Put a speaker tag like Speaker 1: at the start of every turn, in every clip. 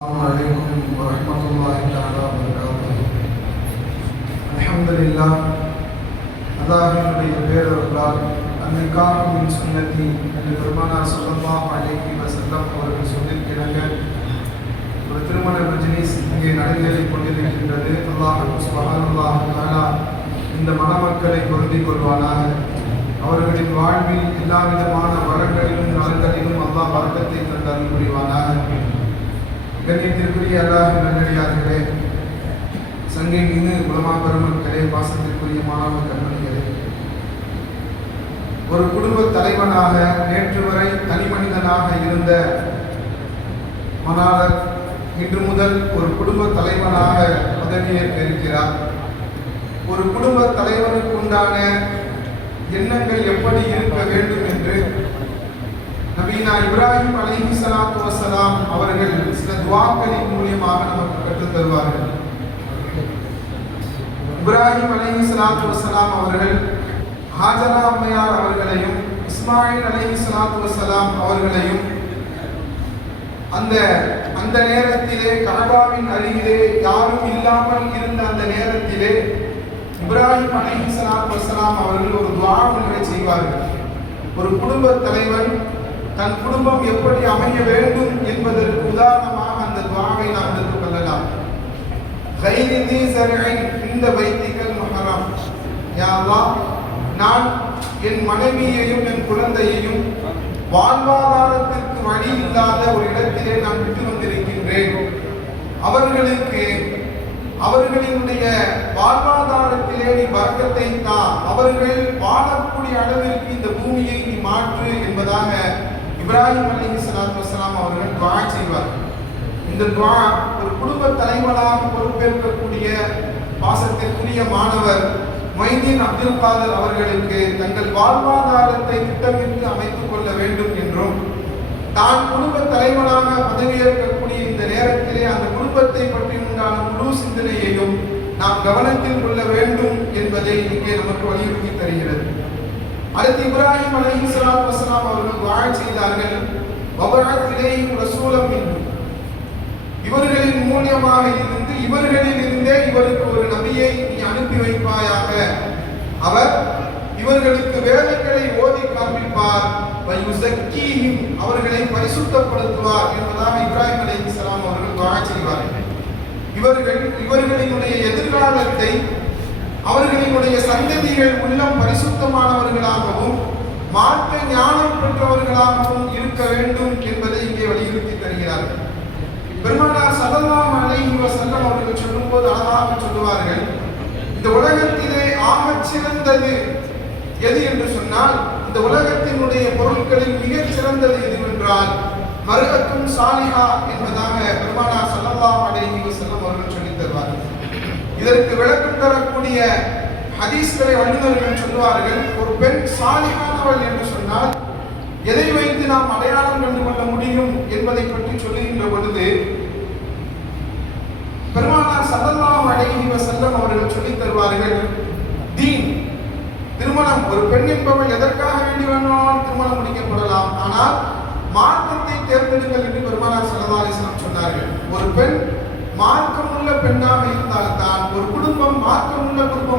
Speaker 1: السلام عليكم ورحمة الله تعالى وبركاته الحمد لله அல்லாஹினுடைய பேரர்களால் அன்னைக்காகும் சுன்னத்தி என்று பெருமானார் சொல்லலாம் அலைஹி வஸல்லம் அவர்கள் சொல்லியிருக்கிறாங்க ஒரு திருமண மஜ்லிஸ் இங்கே நடைபெறிக் கொண்டிருக்கின்றது அல்லாஹ் சுபஹானல்லாஹ் தஆலா இந்த மணமக்களை பொருந்திக் கொள்வானாக அவர்களின் வாழ்வில் எல்லா விதமான வரங்களிலும் நலன்களிலும் அல்லாஹ் வர்க்கத்தை தந்து அருள் புரிவானாக கண்ணியத்திற்குரிய அல்லாஹ் நல்லடியார்களே சங்கை மீது உலமா பெருமக்களே பாசத்திற்குரிய மாணவ கண்மணிகளே. ஒரு குடும்ப தலைவனாக நேற்று வரை தனி மனிதனாக இருந்த மணாளர் இன்று முதல் ஒரு குடும்ப தலைவனாக பதவியேற்க இருக்கிறார். ஒரு குடும்ப தலைவனுக்கு உண்டான எண்ணங்கள் எப்படி இருக்க வேண்டும் என்று நபீனா இப்ராஹிம் அலைஹி சலாத்து வசலாம் அவர்கள் சில துவாக்களின் மூலியமாக நமக்கு கற்றுத் தருவார்கள். இப்ராஹிம் அலைஹி சலாத்து வசலாம் அவர்கள் ஹாஜரா அம்மையார் அவர்களையும் இஸ்மாயில் அலைஹி சலாத்து வசலாம் அவர்களையும் அந்த அந்த நேரத்திலே கனடாவின் அருகிலே யாரும் இல்லாமல் இருந்த அந்த நேரத்திலே இப்ராஹிம் அலைஹி சலாத்து வசலாம் அவர்கள் ஒரு துஆ செய்வார்கள். ஒரு குடும்ப தலைவன் தன் குடும்பம் எப்படி அமைய வேண்டும் என்பதற்கு உதாரணமாக அந்த துவாவை நாம் எடுத்துக்கொள்ளலாம் இந்த வைத்திகள் மகராம் யாவா நான் என் மனைவியையும் என் குழந்தையையும் வாழ்வாதாரத்திற்கு வழி இல்லாத ஒரு இடத்திலே நான் விட்டு வந்திருக்கின்றேன். அவர்களுக்கு அவர்களினுடைய வாழ்வாதாரத்திலே நீ வர்க்கத்தை தான் அவர்கள் வாழக்கூடிய அளவிற்கு இந்த பூமியை நீ மாற்று என்பதாக இப்ராஹிம் அலி சலாத்து வசலாம் அவர்கள் துவா செய்வார்கள். இந்த துவா ஒரு குடும்ப தலைவனாக பொறுப்பேற்கக்கூடிய பாசத்திற்குரிய மாணவர் மொய்தீன் அப்துல் காதர் அவர்களுக்கு தங்கள் வாழ்வாதாரத்தை திட்டமிட்டு அமைத்துக் கொள்ள வேண்டும் என்றும் தான் குடும்ப தலைவனாக பதவியேற்கக்கூடிய இந்த நேரத்திலே அந்த குடும்பத்தை பற்றி உண்டான முழு சிந்தனையையும் நாம் கவனத்தில் கொள்ள வேண்டும் என்பதை இங்கே நமக்கு வலியுறுத்தி தருகிறது. அடுத்து இப்ராஹிம் அலஹி சலாத் வசலாம் அவர்கள் வாழ செய்தார்கள். வபரத் ரசூலம் இவர்களின் மூலியமாக இருந்து இவர்களில் இருந்தே இவருக்கு ஒரு நபியை நீ அனுப்பி வைப்பாயாக. அவர் இவர்களுக்கு வேதங்களை ஓதி காண்பிப்பார் அவர்களை பரிசுத்தப்படுத்துவார் என்பதாக இப்ராஹிம் அலைஹிஸ்ஸலாம் அவர்கள் வாழ செய்வார்கள். இவர்கள் இவர்களினுடைய எதிர்காலத்தை அவர்களினுடைய சந்ததிகள் உள்ளம் பரிசுத்தமானவர்களாகவும் மாற்ற ஞானம் பெற்றவர்களாகவும் இருக்க வேண்டும் என்பதை இங்கே வலியுறுத்தி தருகிறார்கள். பெருமானார் சல்லல்லாஹு அலைஹி செல்லம் அவர்கள் சொல்லும்போது அழகாக சொல்லுவார்கள் இந்த உலகத்திலே ஆகச் சிறந்தது எது என்று சொன்னால் இந்த உலகத்தினுடைய பொருட்களில் மிகச் சிறந்தது எதுவென்றால் மருகத்தும் சாலிஹா என்பதாக பெருமானார் சல்லல்லாஹு அலைஹி செல்லம் அவர்கள் சொல்லித் தருவார்கள். இதற்கு விளக்கம் தரக்கூடிய ஹதீஸ்களை வல்லுநர்கள் சொல்லுவார்கள் ஒரு பெண் சாலிகானவள் என்று சொன்னால் எதை வைத்து நாம் அடையாளம் கண்டு கொள்ள முடியும் என்பதை பற்றி சொல்லுகின்ற பொழுது பெருமானார் சதல்லாம் அலைஹி செல்லம் அவர்கள் சொல்லித் தருவார்கள் தீன் திருமணம் ஒரு பெண் என்பவள் எதற்காக வேண்டி வேண்டுமானாலும் திருமணம் முடிக்கப்படலாம். ஆனால் மார்க்கத்தை தேர்ந்தெடுங்கள் என்று பெருமானார் சல்லல்லாஹு சொன்னார்கள். ஒரு பெண் மார்க்கமுள்ள பெண்ணாக இருந்தால்தான் ஒரு குடும்பம் மார்க்கமுள்ள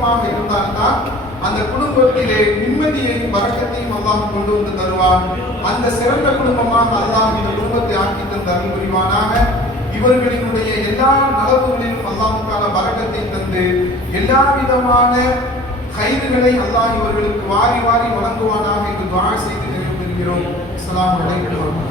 Speaker 1: குடும்பமாக இருந்தால்தான் அந்த குடும்பத்திலே நிம்மதியையும் வரக்கத்தையும் அல்லாஹ் கொண்டு வந்து தருவான். அந்த சிறந்த குடும்பமாக அல்லாஹ் இந்த குடும்பத்தை ஆக்கி தந்து அருள் புரிவானாக இவர்களினுடைய எல்லா நலவுகளிலும் அல்லாஹுக்கான வரக்கத்தை தந்து எல்லா விதமான கைதுகளை அல்லாஹ் இவர்களுக்கு வாரி வாரி வழங்குவானாக என்று துவா செய்து நிறைவு பெறுகிறோம் அஸ்ஸலாமு அலைக்கும்.